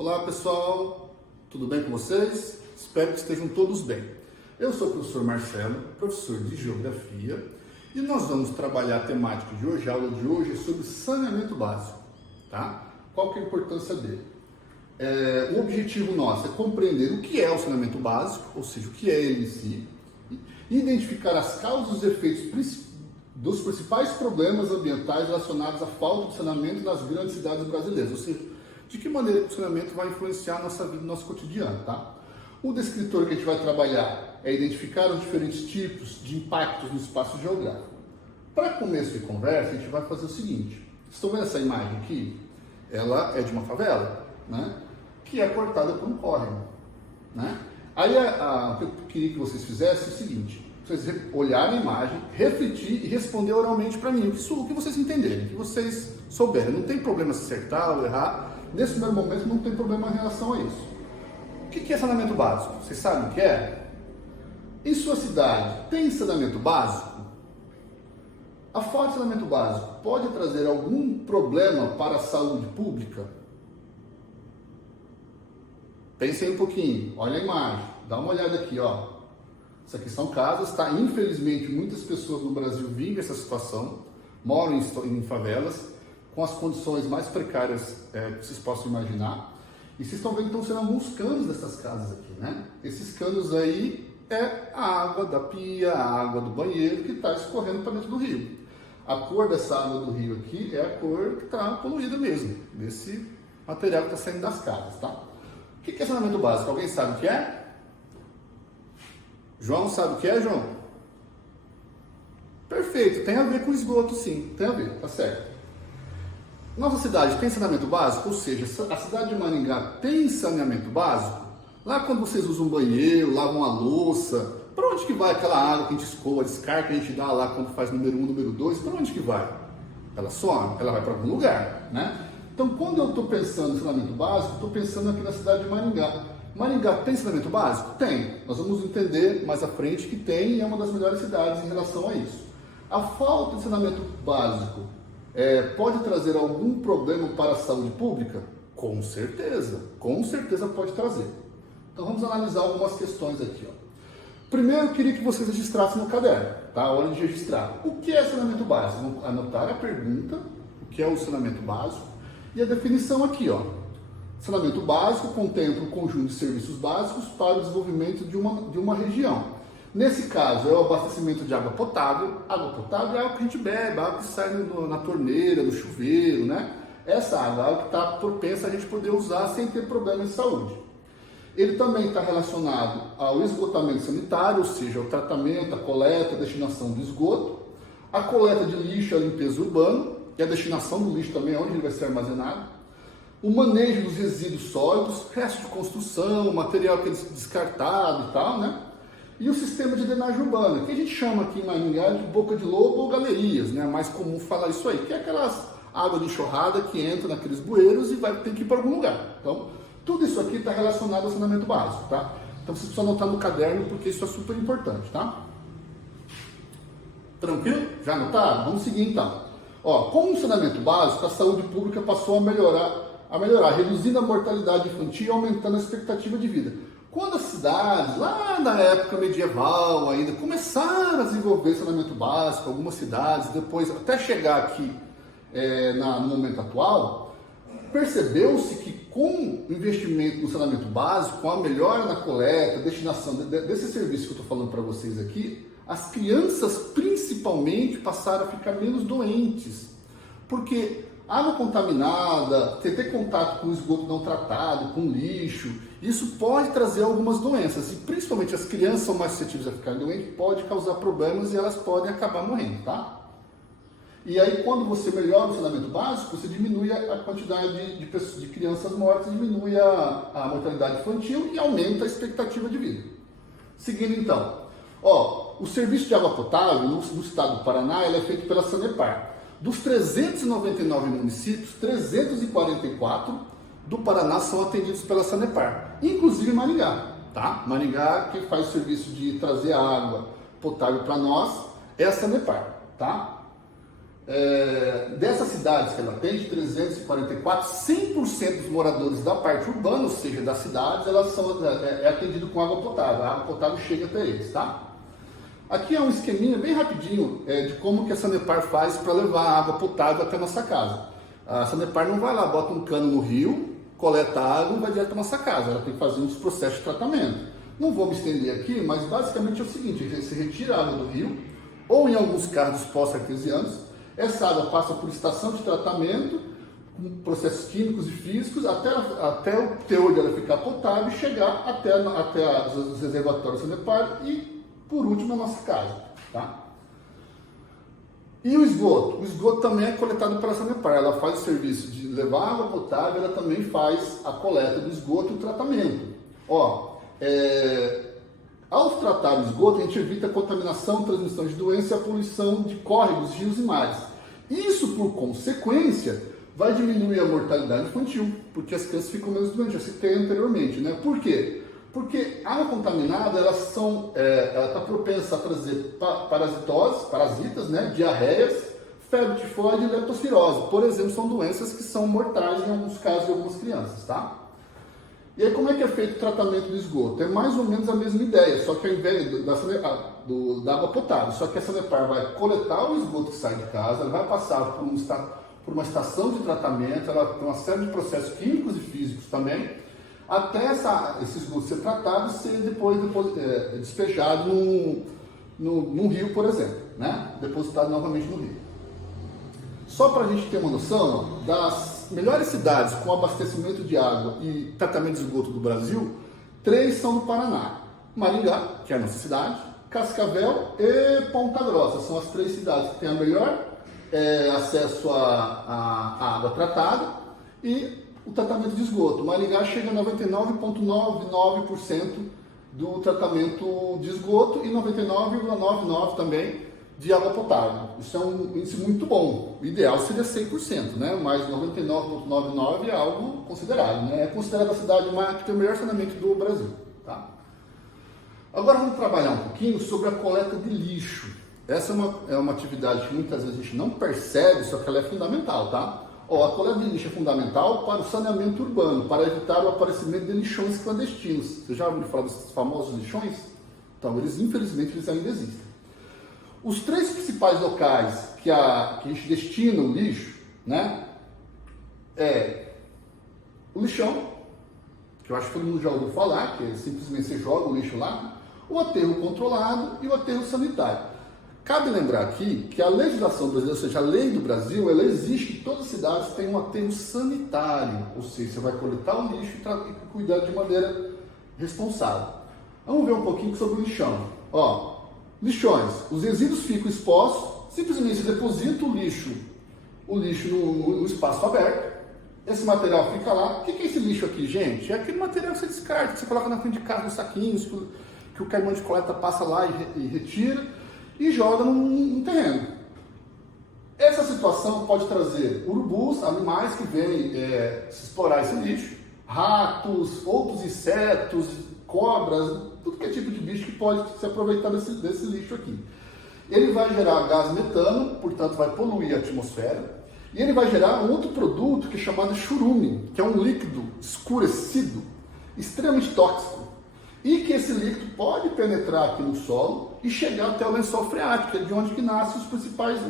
Olá pessoal, tudo bem com vocês? Espero que estejam todos bem. Eu sou o professor Marcelo, professor de Geografia, e nós vamos trabalhar a temática de hoje, a aula de hoje é sobre saneamento básico, tá? Qual que é a importância dele? O objetivo nosso é compreender o que é o saneamento básico, ou seja, o que é ele em si, e identificar as causas e os efeitos dos principais problemas ambientais relacionados à falta de saneamento nas grandes cidades brasileiras, ou seja, de que maneira o saneamento vai influenciar a nossa vida, o nosso cotidiano, tá? O descritor que a gente vai trabalhar é identificar os diferentes tipos de impactos no espaço geográfico. Para começo de conversa, a gente vai fazer o seguinte. Estão vendo essa imagem aqui? Ela é de uma favela, né? Que é cortada por um córrego, né? Aí o que eu queria que vocês fizessem é o seguinte: vocês olharem a imagem, refletir e responder oralmente para mim, o que vocês entenderem, o que vocês souberem. Não tem problema se acertar ou errar. Nesse primeiro momento não tem problema em relação a isso. O que é saneamento básico? Vocês sabem o que é? Em sua cidade tem saneamento básico? A falta de saneamento básico pode trazer algum problema para a saúde pública? Pensem um pouquinho, olha a imagem, dá uma olhada aqui, ó. Isso aqui são casas, tá? Infelizmente, muitas pessoas no Brasil vivem essa situação, moram em favelas, com as condições mais precárias que vocês possam imaginar. E vocês estão vendo que estão sendo alguns canos dessas casas aqui, né? Esses canos aí é a água da pia, a água do banheiro que está escorrendo para dentro do rio. A cor dessa água do rio aqui é a cor que está poluída mesmo, desse material que está saindo das casas, tá? O que é saneamento básico? Alguém sabe o que é? João sabe o que é, João? Perfeito, tem a ver com esgoto sim, tem a ver, tá certo. Nossa cidade tem saneamento básico, ou seja, a cidade de Maringá tem saneamento básico? Lá quando vocês usam um banheiro, lavam a louça, para onde que vai aquela água que a gente escova, a descarga que a gente dá lá quando faz número 1, número 2, para onde que vai? Ela some, ela vai para algum lugar, né? Então quando eu estou pensando em saneamento básico, estou pensando aqui na cidade de Maringá. Maringá tem saneamento básico? Tem. Nós vamos entender mais à frente que tem e é uma das melhores cidades em relação a isso. A falta de saneamento básico pode trazer algum problema para a saúde pública? Com certeza pode trazer. Então vamos analisar algumas questões aqui, ó. Primeiro eu queria que vocês registrassem no caderno, tá? Hora de registrar. O que é saneamento básico? Vamos anotar a pergunta, o que é o saneamento básico, e a definição aqui, ó. Saneamento básico contempla um conjunto de serviços básicos para o desenvolvimento de uma região. Nesse caso, é o abastecimento de água potável. Água potável é água que a gente bebe, água que sai na torneira, no chuveiro, né? Essa água é água que está propensa a gente poder usar sem ter problema de saúde. Ele também está relacionado ao esgotamento sanitário, ou seja, ao tratamento, a coleta, a destinação do esgoto, a coleta de lixo e a limpeza urbana, e a destinação do lixo também, onde ele vai ser armazenado, o manejo dos resíduos sólidos, resto de construção, material que é descartado e tal, né? E o sistema de drenagem urbana, que a gente chama aqui em Maringá de boca de lobo ou galerias, né? É mais comum falar isso aí, que é aquelas águas de enxurrada que entram naqueles bueiros e tem que ir para algum lugar. Então, tudo isso aqui está relacionado ao saneamento básico, tá? Então, você precisa anotar no caderno, porque isso é super importante, tá? Tranquilo? Já anotaram? Vamos seguir então. Ó, com o saneamento básico, a saúde pública passou a melhorar, reduzindo a mortalidade infantil e aumentando a expectativa de vida. Quando as cidades, lá na época medieval ainda, começaram a desenvolver saneamento básico, algumas cidades, depois até chegar aqui no momento atual, percebeu-se que com o investimento no saneamento básico, com a melhora na coleta, destinação desse serviço que eu estou falando para vocês aqui, as crianças principalmente passaram a ficar menos doentes, porque água contaminada, ter contato com esgoto não tratado, com lixo, isso pode trazer algumas doenças. E principalmente as crianças são mais suscetíveis a ficarem doentes, pode causar problemas e elas podem acabar morrendo, tá? E aí quando você melhora o saneamento básico, você diminui a quantidade de crianças mortas, diminui a mortalidade infantil e aumenta a expectativa de vida. Seguindo então, ó, o serviço de água potável no estado do Paraná ele é feito pela Sanepar. Dos 399 municípios, 344 do Paraná são atendidos pela Sanepar, inclusive Maringá, tá? Maringá, que faz o serviço de trazer a água potável para nós, é a Sanepar, tá? Dessas cidades que ela tem, de 344, 100% dos moradores da parte urbana, ou seja, das cidades, elas é atendido com água potável. A água potável chega até eles, tá? Aqui é um esqueminha bem rapidinho de como que a Sanepar faz para levar a água potável até a nossa casa. A Sanepar não vai lá, bota um cano no rio, coleta a água e vai direto para a nossa casa. Ela tem que fazer uns processos de tratamento. Não vou me estender aqui, mas basicamente é o seguinte: você retira a água do rio, ou em alguns casos dos poços artesianos, essa água passa por estação de tratamento, com processos químicos e físicos, até o teor dela ficar potável e chegar até os reservatórios Sanepar e, por último, a nossa casa, tá? E o esgoto? O esgoto também é coletado pela Sanepar. Ela faz o serviço de levar água potável, ela também faz a coleta do esgoto e o tratamento. Ao tratar o esgoto, a gente evita a contaminação, transmissão de doença e a poluição de córregos, rios e mares. Isso, por consequência, vai diminuir a mortalidade infantil, porque as crianças ficam menos doentes, já citei anteriormente, né? Por quê? Porque a água contaminada, ela está propensa a trazer parasitas, né? Diarreias, febre tifoide e leptospirose. Por exemplo, são doenças que são mortais em alguns casos de algumas crianças, tá? E aí, como é que é feito o tratamento do esgoto? É mais ou menos a mesma ideia, só que ao invés da água potável, só que a Sanepar vai coletar o esgoto que sai de casa, ela vai passar por uma estação de tratamento, ela tem uma série de processos químicos e físicos também, até esse esgoto ser tratado e ser depois despejado num rio, por exemplo, né? Depositado novamente no rio. Só para a gente ter uma noção, das melhores cidades com abastecimento de água e tratamento de esgoto do Brasil, 3 são no Paraná: Maringá, que é a nossa cidade, Cascavel e Ponta Grossa. São as 3 cidades que têm a melhor acesso à água tratada e o tratamento de esgoto. Maringá chega a 99,99% do tratamento de esgoto e 99,99% também de água potável. Isso é um índice muito bom. O ideal seria 100%, né? Mas 99,99% é algo considerável, né? É considerada a cidade que tem o melhor saneamento do Brasil, tá? Agora vamos trabalhar um pouquinho sobre a coleta de lixo. Essa é uma atividade que muitas vezes a gente não percebe, só que ela é fundamental, tá? A coleta de lixo é fundamental para o saneamento urbano, para evitar o aparecimento de lixões clandestinos. Você já ouviu falar desses famosos lixões? Então, infelizmente, eles ainda existem. Os 3 principais locais que a gente destina o lixo, né, é o lixão, que eu acho que todo mundo já ouviu falar, que é simplesmente você joga o lixo lá, o aterro controlado e o aterro sanitário. Cabe lembrar aqui que a legislação brasileira, ou seja, a lei do Brasil, ela exige que todas as cidades tenham um aterro sanitário, ou seja, você vai coletar o lixo e cuidar de maneira responsável. Vamos ver um pouquinho sobre o lixão. Lixões, os resíduos ficam expostos, simplesmente você deposita o lixo no espaço aberto, esse material fica lá. O que é esse lixo aqui, gente? É aquele material que você descarta, que você coloca na frente de casa nos saquinhos, que o caminhão de coleta passa lá e retira e joga num terreno. Essa situação pode trazer urubus, animais que vêm se explorar esse lixo, ratos, outros insetos, cobras, tudo que é tipo de bicho que pode se aproveitar desse lixo aqui. Ele vai gerar gás metano, portanto vai poluir a atmosfera, e ele vai gerar um outro produto que é chamado churume, que é um líquido escurecido, extremamente tóxico, e que esse líquido pode penetrar aqui no solo e chegar até o lençol freático, que é de onde que nascem os principais,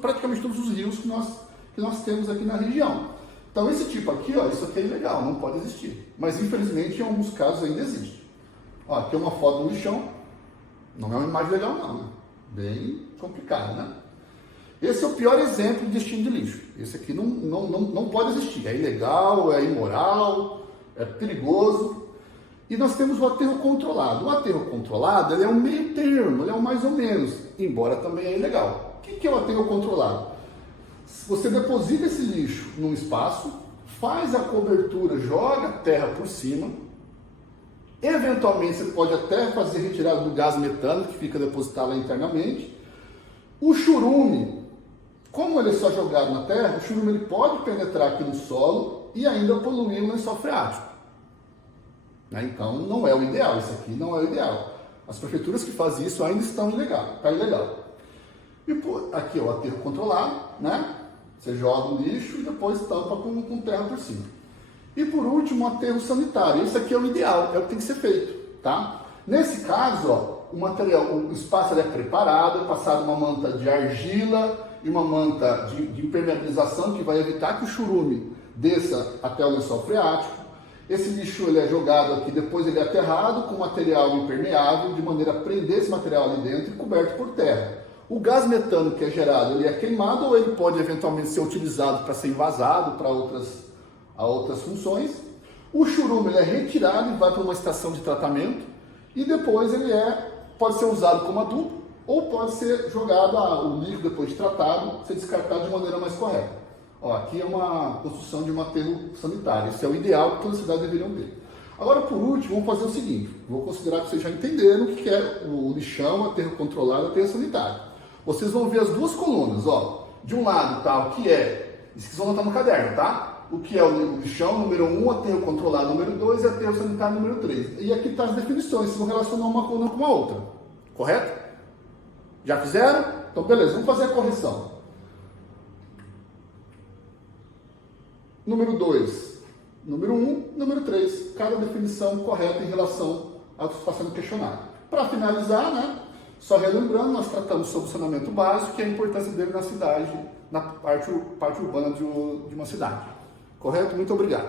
praticamente todos os rios que nós temos aqui na região. Então esse tipo aqui, isso aqui é ilegal, não pode existir, mas infelizmente em alguns casos ainda existe. Aqui é uma foto do lixão, não é uma imagem legal não, né? Bem complicado, né? Esse é o pior exemplo de destino de lixo. Esse aqui não pode existir, é ilegal, é imoral, é perigoso. E nós temos o aterro controlado. O aterro controlado, ele é um meio termo, ele é um mais ou menos, embora também é ilegal. O que é o aterro controlado? Você deposita esse lixo num espaço, faz a cobertura, joga a terra por cima. Eventualmente você pode até fazer retirada do gás metano que fica depositado lá internamente. O churume, como ele é só jogado na terra, o churume ele pode penetrar aqui no solo e ainda poluir o lençol freático. Então não é o ideal, isso aqui não é o ideal. As prefeituras que fazem isso ainda estão ilegal, tá ilegal. E aqui, ó, aterro controlado, né? Você joga o lixo e depois tampa com terra por cima. E por último, o aterro sanitário. Esse aqui é o ideal, é o que tem que ser feito, tá? Nesse caso, ó, o espaço é preparado, é passado uma manta de argila e uma manta de impermeabilização que vai evitar que o churume desça até o lençol freático. Esse lixo ele é jogado aqui, depois ele é aterrado com material impermeável, de maneira a prender esse material ali dentro e coberto por terra. O gás metano que é gerado, ele é queimado ou ele pode eventualmente ser utilizado para ser envasado para outras funções. O churume ele é retirado e vai para uma estação de tratamento e depois ele pode ser usado como adubo ou pode ser jogado o líquido depois de tratado, ser descartado de maneira mais correta. Ó, aqui é uma construção de um aterro sanitário. Esse é o ideal que todas as cidades deveriam ter. Agora, por último, vamos fazer o seguinte. Vou considerar que vocês já entenderam o que é o lixão, aterro controlado, aterro sanitário. Vocês vão ver as duas colunas. Ó. De um lado tá o que é, isso que vocês vão anotar no caderno, tá? O que é o lixão número 1, aterro controlado número 2 e aterro sanitário número 3. E aqui tá as definições, vocês vão relacionar uma coluna com a outra. Correto? Já fizeram? Então, beleza, vamos fazer a correção. Número 2, número 1, número 3. Cada definição correta em relação ao que está sendo questionado. Para finalizar, né, só relembrando, nós tratamos sobre o saneamento básico e a importância dele na cidade, na parte urbana de uma cidade. Correto? Muito obrigado.